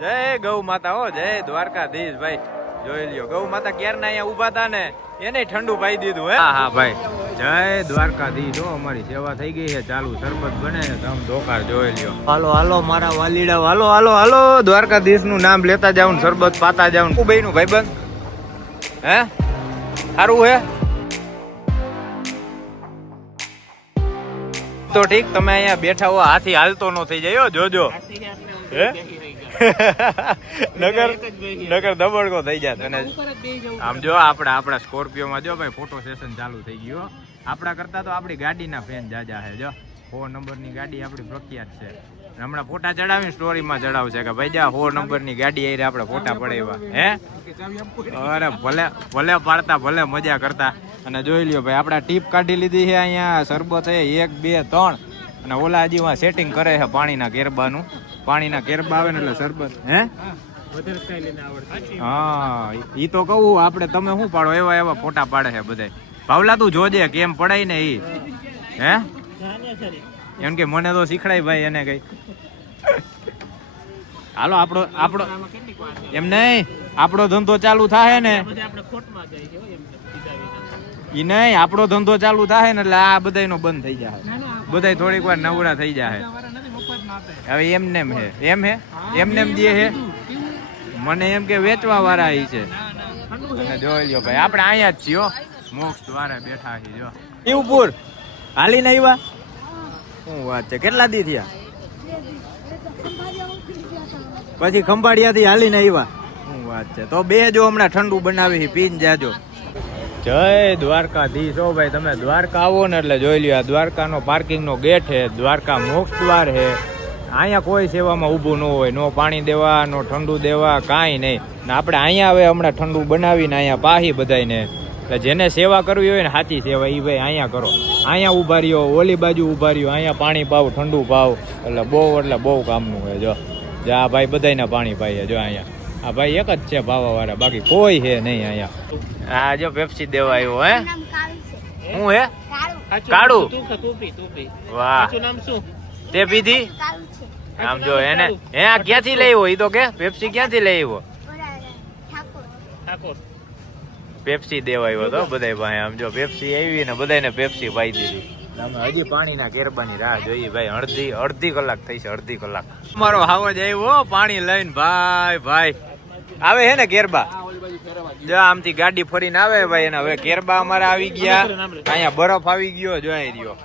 જય ગૌ માતા હો, જય દ્વારકાધીશ ભાઈ. જોઈ લ્યો ગૌ માતા ક્યારના અહીંયા ઉભા હતા ને એને ઠંડુ પાઈ દીધું હે. હા ભાઈ, જય દ્વારકાધીશ હો. અમારી સેવા થઈ ગઈ છે ચાલુ, શરબત બને છે ધમ ધોકાર. જોઈ લ્યો. હાલો હાલો મારા વાલીડા, હાલો હાલો હાલો, દ્વારકાધીશ નું નામ લેતા જાવ ને શરબત પાતા જાવ. બેય નું ભાઈબંધ હે સારું હે તો ઠીક. તમે અહીંયા બેઠા હો, હાથી હાલતો નો થઈ જાય જોજો હે નગર દબડકો થઈ જાય. અને આમ જો આપણા સ્કોર્પિયો માં જો ભાઈ ફોટો સેશન ચાલુ થઈ ગયું. આપણા કરતા તો આપણી ગાડીના ફેન જાજા છે. જો 4 નંબરની ગાડી આપણી પ્રખ્યાત છે. હમણાં ફોટા ચડાવીને સ્ટોરીમાં ચડાવશે કે ભાઈ જા 4 નંબરની ગાડી આવી આપણે ફોટા પડાવ્યા હે. અરે ભલે ભલે પાડતા, ભલે મજા કરતા. અને જોઈ લ્યો ભાઈ, આપડા ટીપ કાઢી લીધી છે અહીંયા. શરબત છે 1 2 3 અને ઓલા હજી સેટિંગ કરે છે પાણીના કેરબાનું. પાણીના કેરબા આવે ને એટલે શરબત હે. હા ઈ તો કહું આપણે, તમે શું પાડો એવા એવા ફોટા પાડે છે બધા. ભાવલા તું જોજે કેમ પડાય ને ઈ હે. એમ કે મને તો શીખડાય ભાઈ એને કઈ. હાલો આપણો એમ નહીં, આપણો ધંધો ચાલુ થાય ને ઈ નહીં, આપણો ધંધો ચાલુ થાય ને એટલે આ બધાનો બંધ થઈ જાય. બધા થોડીક વાર નવરા થઈ જાય. હવે એમને એમ હે, એમ હે એમને એમ દે હે. મને એમ કે વેચવા વાળા ઈ છે. અને જોઈ લો ભાઈ, આપણે અહીંયા જ છીએ મોક્ષ દ્વારે બેઠા છીએ. જો શિવપુર હાલીને આવ્યા. શું વાત છે, કેટલા દી થયા? પછી ખંભાળિયાથી હાલીને આવ્યા. શું વાત છે. તો બે જો હમણાં ઠંડુ બનાવી પીને જાજો. જય દ્વારકાધીશ હો ભાઈ. તમે દ્વારકા આવો ને એટલે જોઈ લ્યો, આ દ્વારકાનો પાર્કિંગનો ગેટ છે. દ્વારકા મોક્ષ દ્વાર છે. અહીંયા કોઈ સેવામાં ઊભું ન હોય, નો પાણી દેવા, નો ઠંડુ દેવા, કાંઈ નહીં. ને આપણે અહીંયા હવે હમણાં ઠંડુ બનાવીને અહીંયા પાહી બધાને. એટલે જેને સેવા કરવી હોય ને સાચી સેવા, એ ભાઈ અહીંયા કરો. અહીંયા ઊભા રહ્યો, ઓલી બાજુ ઊભા રહ્યો, અહીંયા પાણી પાવ, ઠંડુ પાવ. એટલે બહુ કામનું હોય. જો આ ભાઈ બધાને પાણી પાઈએ. જો અહીંયા આ ભાઈ એક જ છે ભાવા વાળા, બાકી કોઈ છે નહીં અહીંયા. હા જો પેપ્સી દેવા આવ્યો હે. હું હે કાળુ. વાહ, તે પીધી આમ જો એને હે. આ ક્યાંથી લઈ આવ્યો? ઈ તો કે પેપ્સી ક્યાંથી લઈ આવ્યો? પેપ્સી દેવા આવ્યો તો બધા ભાઈ. આમ જો પેપ્સી આવી ને બધાને પેપ્સી પાઈ દીધી. અમે હજી પાણીના કેરબાની રાહ જોઈએ ભાઈ. અડધી કલાક થઈ છે, અડધી કલાક. મારો હાવજ આવ્યો પાણી લઈને. ભાઈ આવે હે ને કેરબા. જો આમથી ગાડી ફરીને આવે ભાઈ. અને હવે કેરબા અમારા આવી ગયા. અહીંયા બરફ આવી ગયો, જોઈ રહ્યો.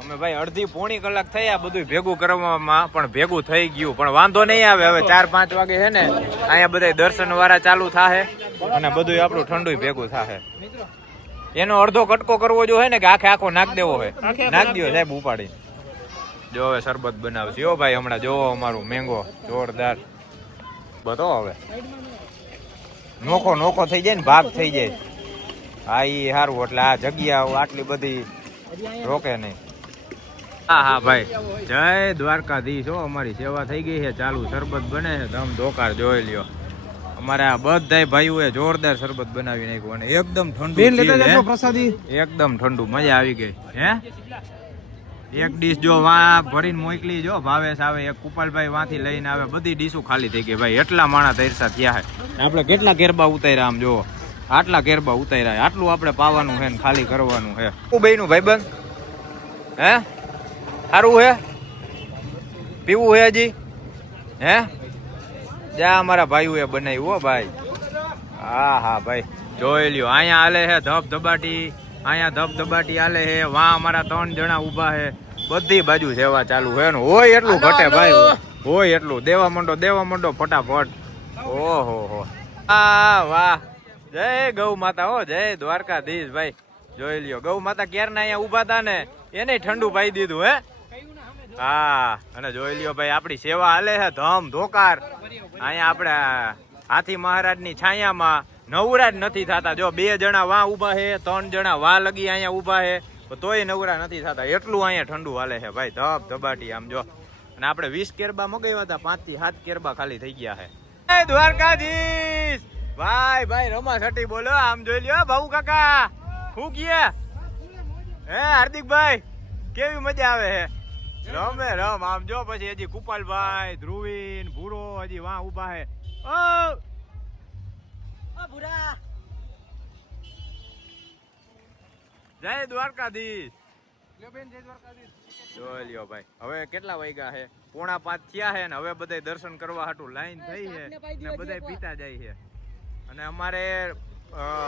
અમે ભાઈ અડધી પોણી કલાક થયા બધું ભેગું કરવામાં, પણ ભેગું થઈ ગયું. પણ વાંધો નહીં આવે. હવે 4-5 વાગે છે ને અહીંયા બધા દર્શન વાળા ચાલુ થાહે અને બધું આપણું ઠંડુ ભેગું થાહે. એનો અડધો કટકો કરવો જો હે ને કે આખો નાખ દેવો હોય, નાખ દો સાહેબ ઉપાડી. જો હવે શરબત બનાવશે હો ભાઈ. હમણાં જોવો અમારું મેંગો જોરદાર. બધો હવે નોખો થઈ જાય ને, ભાગ થઈ જાય. હા ઈ સારું. એટલે આ જગ્યા આટલી બધી રોકે નહીં. હા ભાઈ, જય દ્વારકાધીશ હો. અમારી સેવા થઈ ગઈ છે ચાલુ, શરબત બને છે ધમ ધોકાર. જોઈ લ્યો અમારા બધા ભાઈઓએ જોરદાર શરબત બનાવી નાખ્યું. અને એકદમ ઠંડુ, એકદમ ઠંડુ, મજા આવી ગઈ હે. એક ડીશ જો વા ભરીને મોકલી. જો ભાવેશ આવે, એક કુપાલભાઈ વાંથી લઈને આવે, બધી ડીશો ખાલી થઈ ગઈ ભાઈ. એટલા માણા તૈરસા થયા છે. આપણે કેટલા કેરબા ઉતાર્યા આમ જો, આટલા કેરબા ઉતાર્યા. આટલું આપણે પાવાનું છે ને ખાલી કરવાનું છે. બેયનું ભાઈબંધ હે સારું હે. પીવું હે હજી હે. જા અમારા ભાઈઓએ બનાવ્યું હો ભાઈ. હા ભાઈ જોઈ લ્યો. અહીંયા હાલે છે ધબધબાટી, અહીંયા ધબધબાટી હાલે છે. વાં અમારા 3 જણા ઊભા છે. બધી બાજુ સેવા ચાલુ છે ને. હોય એટલું ઘટે ભાઈ, હોય એટલું. દેવા માંડો ફટાફટ. ઓહો વાહ. જય ગૌ માતા હો, જય દ્વારકાધીશ ભાઈ. જોઈ લ્યો ગૌ માતા ક્યારના અહીંયા ઊભા હતા ને એને ઠંડુ પાઈ દીધું હે. હા અને જોઈ લ્યો ભાઈ, આપણી સેવા હાલે છે ધમ ધોકાર. અહીંયા આપણે હાથી મહારાજની છાયામાં નવરા જ નથી થતા. જો 2 જણા વાં ઊભા છે, 3 જણા વાં લગી અહીંયા ઊભા છે, તોય નવરા નથી થતા. એટલું અહીંયા ઠંડુ હાલે છે ભાઈ, ધબધબાટી. આમ જો. અને આપણે 20 કેરબા મગાવ્યા હતા, 5 થી 7 કેરબા ખાલી થઈ ગયા છે. જય દ્વારકાધીશ ભાઈ. રમા છટી બોલો. આમ જોઈ લ્યો ભાઉ કાકા શું ગયા હે. હાર્દિકભાઈ કેવી મજા આવે છે. રમે આમ જો. પછી હજી કુપાલભાઈ, ધ્રુવીન, ભૂરો હજી વાં ઊભા હે ઓ ભૂરા જય દ્વારકાધીશ જોઈ લ્યો ભાઈ હવે કેટલા વાગ્યા છે 4:45 થયા છે ને હવે બધા દર્શન કરવા હાટું લાઈન થઈ છે ને બધા પીતા જાય છે અને અમારે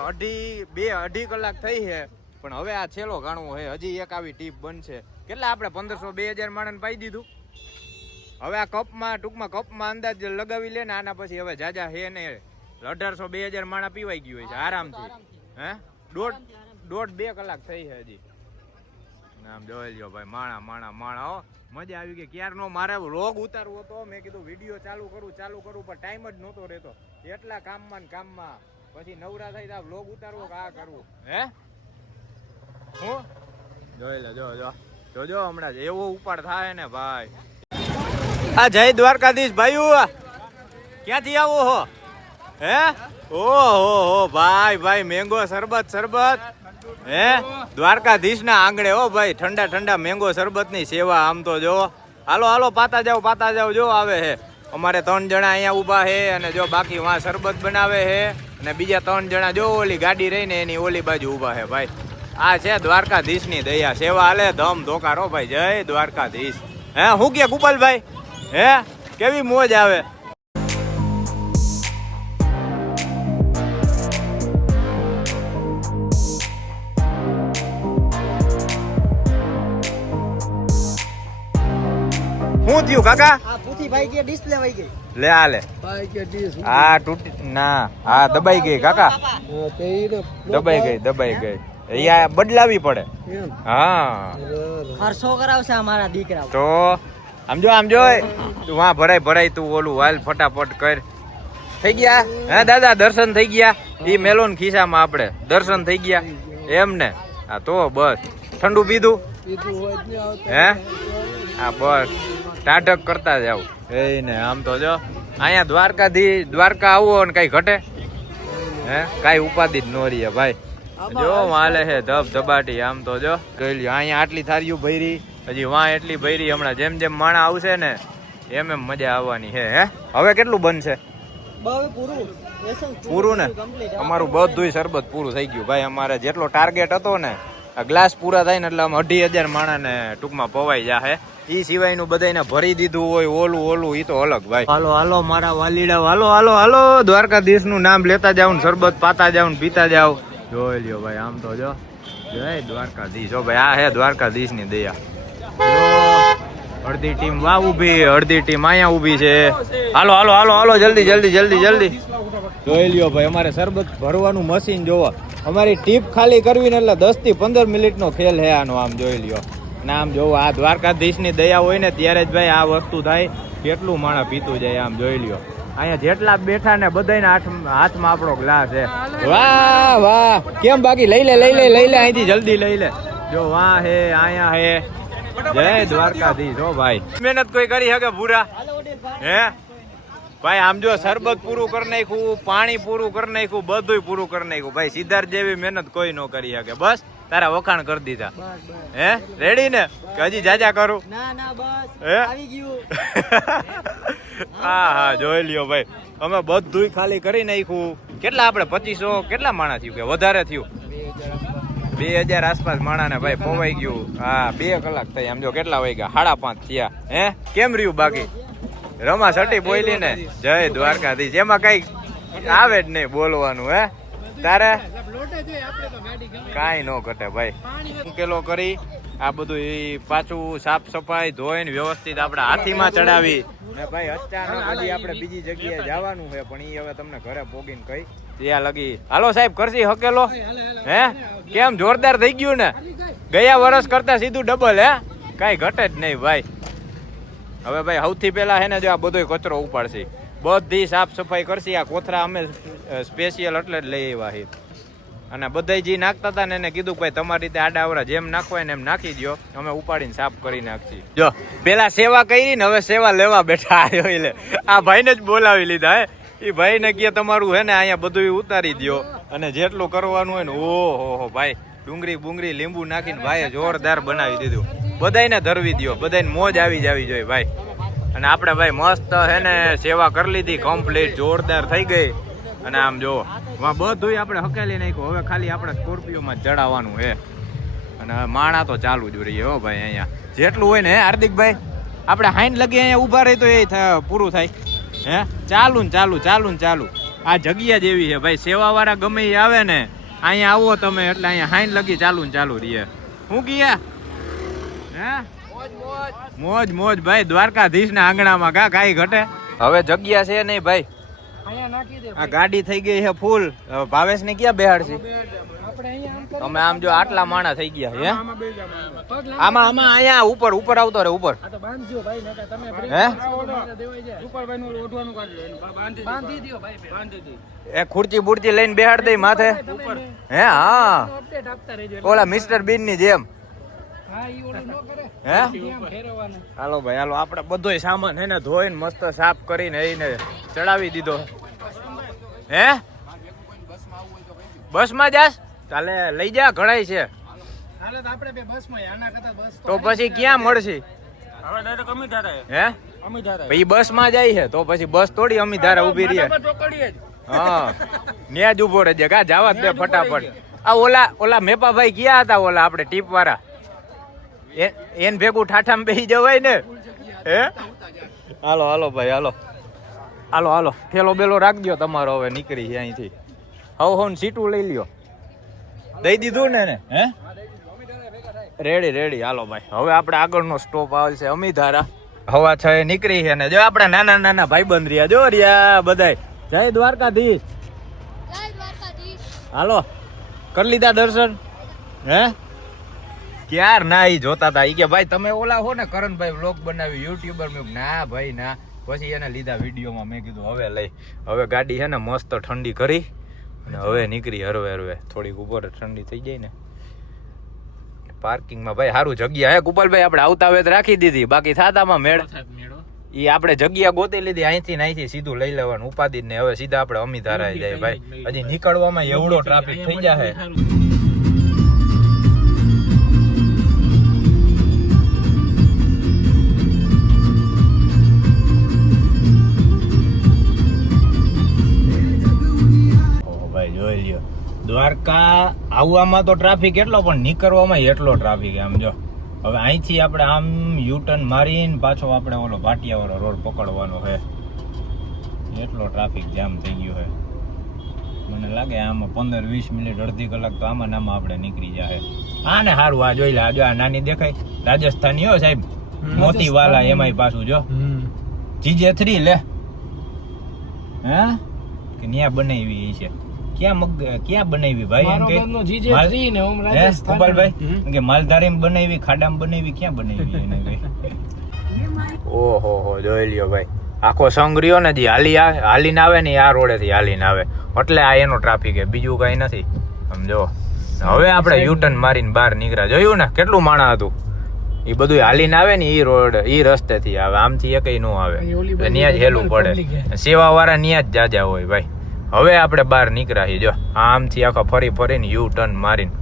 અઢી કલાક થઈ છે પણ હવે આ છેલ્લો ઘણું છે હજી એક આવી ટીપ બનશે કેટલા આપણે 1500-2000 માણસ પાઈ દીધું હવે આ કપમાં ટૂંકમાં કપમાં અંદાજ લગાવી લે ને આના પછી હવે જાજા હે ને 1800-2000 માણા પીવાઈ ગયું હોય છે આરામથી હે દોઢ 2 કલાક થઈ છે હજી આમ જોઈ લ્યો ભાઈ માણા હો મજા આવી ગઈ ક્યારનો મારે વ્લોગ ઉતારવો હતો મેં કીધું વિડીયો ચાલુ કરું પણ ટાઈમ જ નહોતો રહેતો એટલા કામમાં ને કામમાં પછી નવરા થઈ તા વ્લોગ ઉતારવો કે આ કરવું હે હું જોઈ લે જોજો હમણાં એવો ઉપાડ થાય ને ભાઈ આ જય દ્વારકાધીશ ભાઈઓ ક્યાંથી આવો હો હે ઓહો ભાઈ મેંગો શરબત હે દ્વારકાધીશ ના આંગણે હો ભાઈ ઠંડા મેંગો શરબત ની સેવા આમ તો જો હાલો પાતા જાવ જો આવે હે અમારે 3 જણા અહીંયા ઊભા હે અને જો બાકી વાં શરબત બનાવે હે અને બીજા 3 જણા જો ઓલી ગાડી રહીને એની ઓલી બાજુ ઊભા હે ભાઈ આ છે દ્વારકાધીશ ની દયા સેવા હાલે ધમ ધોકારો ભાઈ જય દ્વારકાધીશ હે હું કે ગોપાલભાઈ હે કેવી મોજ આવે શું થયું કાકા આ પૂથી ભાઈ કે ડિસ્પ્લે વઈ ગઈ લે આ લે ભાઈ કે ડિસ આ તૂટી ના આ દબાઈ ગઈ કાકા દબાઈ ગઈ અહીંયા બદલાવી પડે હા ખર્ચો કરાવશે અમારા દીકરા તો આમ જો તું વાં ભરાય તું ઓલું હાલ ફટાફટ કર થઈ ગયા હે દાદા દર્શન થઈ ગયા ઈ મેલોન ખિસ્સામાં આપણે દર્શન થઈ ગયા એમ ને હા તો બસ ઠંડુ પીધું હે હા બસ ટાઢક કરતા જાવ ને આમ તો જો અહીંયા દ્વારકા આવો ને કઈ ઘટે હે કઈ ઉપાધિ જ નો રહીએ ભાઈ જો હાલે છે ધબાટી આમ તો જો જોઈ લ્યો અહીંયા આટલી થારીઓ ભરી હજી વાં એટલી ભરી હમણાં જેમ માણા આવશે ને એમ મજા આવવાની હે હવે કેટલું બનશે પૂરું ને અમારું બધું શરબત પૂરું થઈ ગયું ભાઈ અમારે જેટલો ટાર્ગેટ હતો ને આ ગ્લાસ પૂરા થાય ને એટલે આમ 2,500 માણાને ટૂંકમાં પવાઈ જાહે ઈ સિવાયનું બધાને ભરી દીધું હોય ઓલું ઈ તો અલગ ભાઈ હાલો મારા વાલીડા હાલો દ્વારકાધીશ નું નામ લેતા જાવ ને શરબત પાતા જાવ ને પીતા જાવ જોઈ લ્યો ભાઈ આમ તો જો જય દ્વારકાધીશ હો ભાઈ આ હે દ્વારકાધીશ ની દયા અડધી ટીમ વાહ ઉભી અડધી ટીમ અહીંયા ઉભી છે હાલો જલ્દી જોઈ લ્યો ભાઈ અમારે શરબત ભરવાનું મશીન જોવો અમારી ટીપ ખાલી કરવી ને એટલે 10 થી 15 મિનિટનો ખેલ હે આનો આમ જોઈ લ્યો આમ જોવો આ દ્વારકાધીશ ની દયા હોય ને ત્યારે જ ભાઈ આ વસ્તુ થાય કેટલું માણા પીતું જાય આમ જોઈ લ્યો અહીંયા જેટલા બેઠા ને બધાના હાથમાં આપણો ગ્લાસ છે વાહ કેમ બાકી લઈ લે અહીંથી જલ્દી લઈ લે જો વાહ હે અહીંયા હે જય દ્વારકાધીશ હો ભાઈ મહેનત કોઈ કરી શકે પૂરા હે ભાઈ આમ જો શરબત પૂરું કરી નાખ્યું પાણી પૂરું કરી નાખ્યું બધું પૂરું કરી નાખ્યું ભાઈ સિદ્ધાર્થ જેવી મહેનત કોઈ ન કરી શકે બસ તારા વખાણ કરી દીધા હે રેડી ને કે હજી જાજા કરું હે હા જોઈ લ્યો ભાઈ અમે બધું ખાલી કરી નાખ્યું કેટલા આપણે 2500 કેટલા માણા થયું કે વધારે થયું 2000 આસપાસ માણા ને ભાઈ પોવાઈ ગયું હા 2 કલાક થઈ આમ જો કેટલા વાગ્યા 5:30 થયા હે કેમ રહ્યું બાકી રમા સટી બોલી ને જય દ્વારકાધીશ એમાં કઈ આવે જ નહીં બોલવાનું હે તારે કાંઈ નો ઘટે ભાઈ ઉકેલો કરી આ બધું પાછું સાફ સફાઈ ધોઈને વ્યવસ્થિત આપણે હાથીમાં ચડાવી ને ભાઈ અચાનક હજી આપણે બીજી જગ્યાએ જવાનું છે પણ ઈ હવે તમને ઘરે પોગીને કહી ત્યાં લગી હાલો સાહેબ કરશી હકેલો હે કેમ જોરદાર થઈ ગયું ને ગયા વર્ષ કરતા સીધું ડબલ હે કાંઈ ઘટે જ નહીં ભાઈ હવે ભાઈ સૌથી પહેલા હે ને જો આ બધો કચરો ઉપાડશે બધી સાફ સફાઈ કરશી આ કોથરા અમે સ્પેશિયલ એટલે જ લઈ આવ્યા છીએ અને બધા જે નાખતા હતા ને એને કીધું ભાઈ તમારી રીતે આડાવડા જેમ નાખવાય ને એમ નાખી દો અમે ઉપાડીને સાફ કરી નાખશી જો પેલા સેવા કરી ને હવે સેવા લેવા બેઠા આવ્યો એટલે આ ભાઈને જ બોલાવી લીધા હે એ ભાઈને કહે તમારું હે ને અહીંયા બધું ઉતારી દો અને જેટલું કરવાનું હોય ને ઓહો ભાઈ ડુંગળી બુંગળી લીંબુ નાખીને ભાઈએ જોરદાર બનાવી દીધું બધાને ધરવી દો બધાને મોજ આવી જવી જોઈએ ભાઈ અને આપણે ભાઈ મસ્ત હે ને સેવા કરી લીધી કમ્પ્લીટ, જોરદાર થઈ ગઈ. અને આમ જો બધું આપણે હકેલી નાખ્યું. હવે ખાલી આપણે સ્કોર્પિયોમાં ચડાવવાનું છે. અને માણા તો ચાલુ જ રહીએ હો ભાઈ. અહીંયા જેટલું હોય ને હાર્દિકભાઈ, આપણે હાઈન લગી અહીંયા ઊભા રહી તો એ પૂરું થાય. હે ચાલુ ને ચાલુ ચાલુ ને ચાલુ. આ જગ્યા જેવી છે ભાઈ. સેવાવાળા ગમે એ આવે ને અહીંયા આવો તમે એટલે અહીંયા હાઈન લગી ચાલુ ને ચાલુ રહીએ. શું કીયા? હે મોજ મોજ ભાઈ. દ્વારકાધીશ ના આંગણામાં કાંઈ ઘટે. હવે જગ્યા છે નહીં ભાઈ. આ ગાડી થઈ ગઈ છે ફૂલ. ભાવેશ ને ક્યાં બેહાડ છે? તમે આમ જો આટલા માણા થઈ ગયા. હે આમાં આમાં અહીંયા ઉપર આવતો રે ઉપર. હે એ ખુરચી બુરચી લઈને બેહાડ દઈ માથે. હે હા ઓલા મિસ્ટર બીન ની જેમ. હે હાલો ભાઈ હાલો. આપણે બધો સામાન હે ને ધોઈને મસ્ત સાફ કરીને એને ચડાવી દીધો. હે બસ માં જાસ? ચાલે લઈ જા, ઘડાય છે. તો પછી ક્યાં મળશે? હે બસ માં જાય છે તો પછી બસ થોડી અમીધારા ઉભી રહી. હા ન્યા જ ઉભો રહેજે. કા જવા દે ફટાફટ. આ ઓલા મેપાભાઈ ક્યાં હતા? ઓલા આપણે ટીપ વાળા એન ભેગું ઠાઠામાં બેસી જવાય ને. હે હાલો હાલો ભાઈ હાલો હાલો હાલો. ઠેલો બેલો રાખજો તમારો. હવે નીકળી છે અહીંથી. હવ સીટું લઈ લ્યો. દઈ દીધું ને? હે રેડી રેડી. હાલો ભાઈ હવે આપણે આગળનો સ્ટોપ આવે છે અમીધારા. હવા 6 નીકળી છે ને જો આપણા નાના નાના ભાઈ બંધ રહ્યા. જો રહ્યા બધાય. જય દ્વારકાધીશ. હાલો કરી લીધા દર્શન? હે ક્યાર ના ઈ જોતા હતા. ઈ કે ભાઈ તમે ઓલા હો ને કરણભાઈ વ્લોગ બનાવ્યું યુટ્યુબર. મેં ના ભાઈ ના. પછી એને લીધા વિડીયોમાં. મેં કીધું હવે લઈ. હવે ગાડી છે ને મસ્ત ઠંડી કરી અને હવે નીકળી હરવે. થોડીક ઉપર ઠંડી થઈ જાય ને. પાર્કિંગમાં ભાઈ સારું જગ્યા હે ગોપાલભાઈ. આપણે આવતા વેત રાખી દીધી. બાકી થાતામાં મેળ ઈ આપણે જગ્યા ગોતી લીધી. અહીંથી સીધું લઈ લેવાનું ઉપાધિ ને. હવે સીધા આપણે અમીધારા જાય ભાઈ. હજી નીકળવામાં એવડો ટ્રાફિક થઈ જાય. દ્વારકા આવવામાં તો ટ્રાફિક એટલો પણ નીકળવામાં એટલો ટ્રાફિક. આમ જો હવે અહીંથી આપણે આમ યુટર્ન મારીને પાછો આપણે ઓલો ભાટિયાવાળો રોડ પકડવાનો છે. એટલો ટ્રાફિક જામ થઈ ગયો છે. મને લાગે આમાં 15-20 મિનિટ અડધી કલાક તો આમાં નામાં આપણે નીકળી જાય. હા ને સારું. આ જોઈ લે. આ જો આ નાની દેખાય રાજસ્થાની હો સાહેબ. મોતીવાલા એમાંય પાછું જો GJ3 લે. હે કે ન્યા બનાવી છે? ક્યાં બનાવી ભાઈ? કે માલધારી બનાવી, ખાડામાં બનાવી, ક્યાં બનાવી એને કઈ? ઓહો જોઈ લ્યો ભાઈ. આખો સંઘ રહ્યો ને જે હાલીને આવે ને આ રોડે થી હાલીને આવે એટલે આ એનો ટ્રાફિક છે. બીજું કઈ નથી. સમજો હવે આપણે યુટર્ન મારીને બહાર નીકળ્યા. જોયું ને કેટલું માણા હતું. એ બધું હાલીને આવે ને ઈ રોડ ઈ રસ્તે થી આવે. આમથી એકઈ નો આવે. ન્યા જ હેલું પડે. સેવા વાળા ન્યા જ જાજા હોય ભાઈ. હવે આપણે બહાર નીકળ્યા. જો આમથી આખા ફરીને યુ ટર્ન મારીને.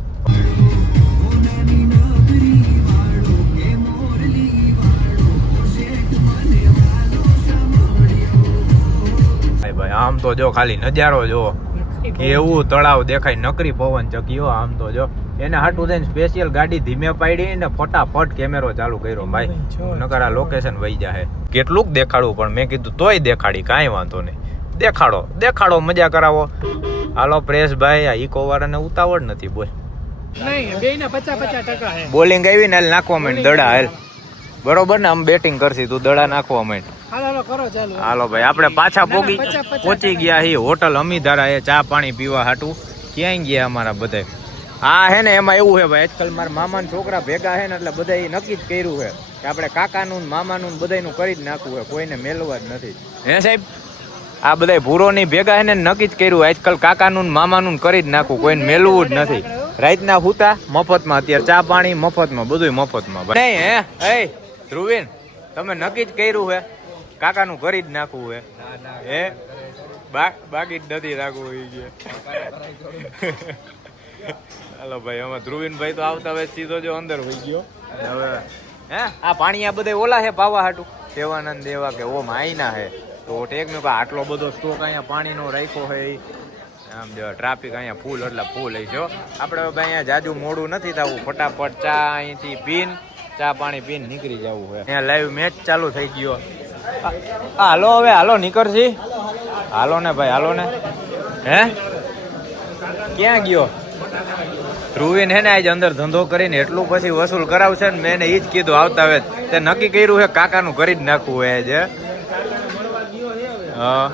ભાઈ આમ તો જો ખાલી નજારો જો કેવું તળાવ દેખાય. નકરી પવન ચક્યો. આમ તો જો એને હાટું થઈને સ્પેશિયલ ગાડી ધીમે પાડી ને ફટાફટ કેમેરો ચાલુ કર્યો ભાઈ. નકર આ લોકેશન વહી જાય. કેટલુંક દેખાડવું પણ મેં કીધું તોય દેખાડી. કાંઈ વાંધો નહીં. દેખાડો મજા કરાવો. હાલો પ્રેશભાઈ. આ ઈકો વાળાને ઉતાવળ નથી. બોલ બોલિંગ આવી ને નાખવા માંડ દડા. હાલ બરોબર ને? આમ બેટિંગ કરશી તું દડા નાખવા માંડ. હાલો ભાઈ આપણે પાછા પહોંચી ગયા છીએ હોટલ અમીધારા. એ ચા પાણી પીવા હાટું ક્યાંય ગયા અમારા બધા. હા હે ને એમાં એવું છે ભાઈ આજકાલ મારા મામાના છોકરા ભેગા છે ને એટલે બધા નક્કી જ કર્યું છે કે આપણે કાકાનું મામાનું બધાનું કરી જ નાખવું છે. કોઈને મેલવા જ નથી. હે સાહેબ આ બધા ભૂરોની ભેગા છે ને નક્કી જ કર્યું આજકાલ કાકાનું મામાનું કરી જ નાખવું. કોઈને મેલવું જ નથી. રાતના હુતા મફતમાં. અત્યારે ચા પાણી મફતમાં. બધું મફતમાં ભાઈ. હે ધ્રુવીન તમે નક્કી જ કર્યું છે કાકાનું કરી જ નાખવું છે? હે બાકી જ નથી રાખવું. હાલો ભાઈ અમે ધ્રુવીનભાઈ તો આવતા હવે સીધો જો અંદર હોઈ ગયો. હવે હે આ પાણી આ બધા ઓલા છે પાવા હાટું. સેવાનંદ એવા કે ઓમ આઈના હે તો ટેકનું આટલો બધો સ્ટોક અહીંયા પાણીનો રાખ્યો હોય આમ જો ટ્રાફિક અહીંયા ફૂલ એટલે ફૂલ હોય જો આપણે ભાઈ અહીંયા જાજુ મોડું નથી થવું ફટાફટ ચા અહીંથી પીને ચા પાણી પીને નીકળી જવું હોય અહીંયા લાઈવ મેચ ચાલુ થઈ ગયો હાલો હવે હાલો નીકળશી હાલો ને ભાઈ હાલો ને હે ક્યાં ગયો ધ્રુવીન હે ને આજે અંદર ધંધો કરીને એટલું પછી વસૂલ કરાવશે ને મેં એ જ કીધું આવતા હવે તે નક્કી કર્યું છે કાકાનું કરી જ નાખવું હોય જે હા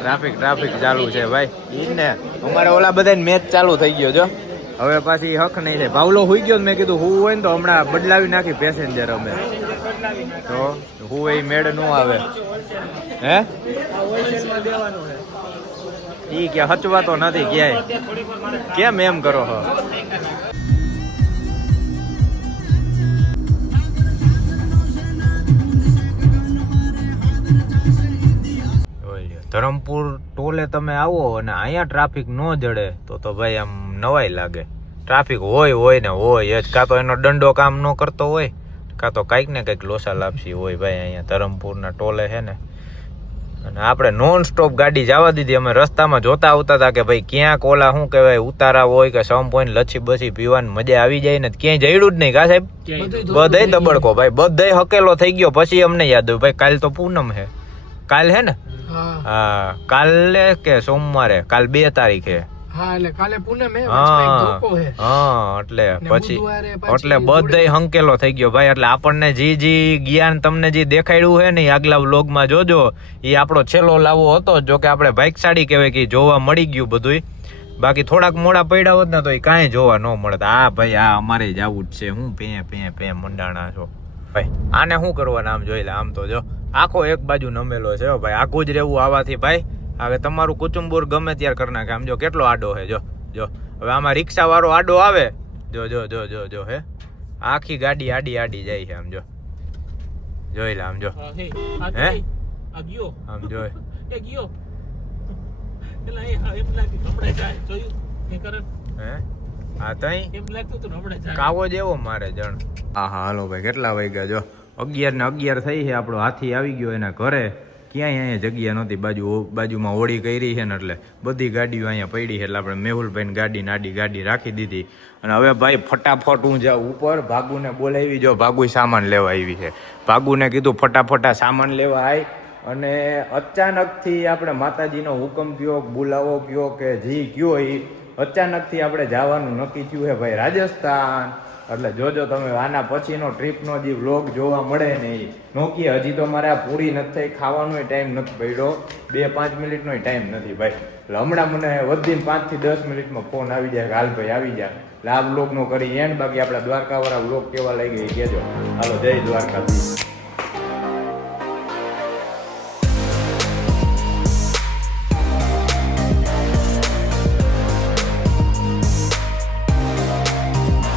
ટ્રાફિક ચાલુ છે ભાઈ ઈ ને અમારે ઓલા બધા મેચ ચાલુ થઈ ગયો જો હવે પાછી હક નહીં લે ભાવલો હુઈ ગયો મેં કીધું હું હોય ને તો હમણાં બદલાવી નાખી પેસેન્જર અમે તો હું એ મેળ નો આવે હે ઈ કે હચવાતો નથી ક્યાંય કેમ એમ કરો હો ધરમપુર ટોલે તમે આવો અને અહીંયા ટ્રાફિક ન જડે તો ભાઈ આમ નવાઈ લાગે ટ્રાફિક હોય ને હોય જ કાં તો એનો દંડો કામ ન કરતો હોય કાં તો કંઈક ને કંઈક લોસા લાપસી હોય ભાઈ અહીંયા ધરમપુરના ટોલે છે ને અને આપણે નોન સ્ટોપ ગાડી જવા દીધી અમે રસ્તામાં જોતા આવતા હતા કે ભાઈ ક્યાંક ઓલા શું કહેવાય ઉતારા હોય કે સમ પોઈન્ટ લચ્છી બછી પીવાની મજા આવી જાય ને ક્યાંય જઈડું જ નહીં કા સાહેબ બધે તબડકો ભાઈ બધે હકેલો થઈ ગયો પછી અમને યાદ હોય ભાઈ કાલ તો પૂનમ હે કાલ હે ને હા કાલે કે સોમવારે કાલ 2 તારીખે હા એટલે કાલે પૂનમ હે હા એટલે પછી એટલે બધે હંકેલો થઈ ગયો ભાઈ એટલે આપણને જી જ્ઞાન તમને જે દેખાડ્યું હે ને આગલા વ્લોગમાં જોજો એ આપણો છેલ્લો લાવો હતો જો કે આપણે ભાઈકસાડી કહેવાય કે જોવા મળી ગયું બધું બાકી થોડાક મોડા પડ્યા હોત ને તો એ કાંઈ જોવા ન મળે આ ભાઈ આ અમારે જ આવું જ છે હું પે મંડાણા છો ભાઈ આને શું કરવાના આમ જોઈ લે આમ તો જો આખો એક બાજુ નમેલો છે ભાઈ આખું જ રહેવું આવાથી ભાઈ હવે તમારું કુચુંબુર ગમે ત્યારે કરી નાખે આમ જો કેટલો આડો હે જો હવે આમાં રિક્ષા વાળો આડો આવે જો હે આખી ગાડી આડી જાય છે આમ જો જોઈ લે આમ જો હે આમ જો હે હા તઈ કાવો જેવો મારે જણ હા હાલો ભાઈ કેટલા વાગ્યા જો 11 ને 11 થઈ છે આપણો હાથી આવી ગયો એના ઘરે ક્યાંય અહીંયા જગ્યા નહોતી બાજુમાં હોળી કરી છે ને એટલે બધી ગાડીઓ અહીંયા પડી છે એટલે આપણે મેહુલભાઈ ગાડી રાખી દીધી અને હવે ભાઈ ફટાફટ હું જાઉં ઉપર ભાગુને બોલાવી જો ભાગુ સામાન લેવા આવી છે ભાગુને કીધું ફટાફટ સામાન લેવા આવી અને અચાનકથી આપણે માતાજીનો હુકમ કયો બોલાવો કયો કે જી કયો એ અચાનકથી આપણે જવાનું નક્કી થયું છે ભાઈ રાજસ્થાન એટલે જોજો તમે આના પછીનો ટ્રીપનો જે વ્લોગ જોવા મળે ને એ નોકી હજી તો મારે આ પૂરી નથી થઈ ખાવાનો ટાઈમ નથી પડ્યો 2-5 મિનિટનો ટાઈમ નથી ભાઈ એટલે હમણાં મને વધીને 5 થી 10 મિનિટમાં ફોન આવી જાય હાલ ભાઈ આવી જાય એટલે આ વ્લોગનો કરી એન્ડ બાકી આપણા દ્વારકાવાળા વ્લોગ કેવા લાગી કહેજો હાલો જય દ્વારકાધીશ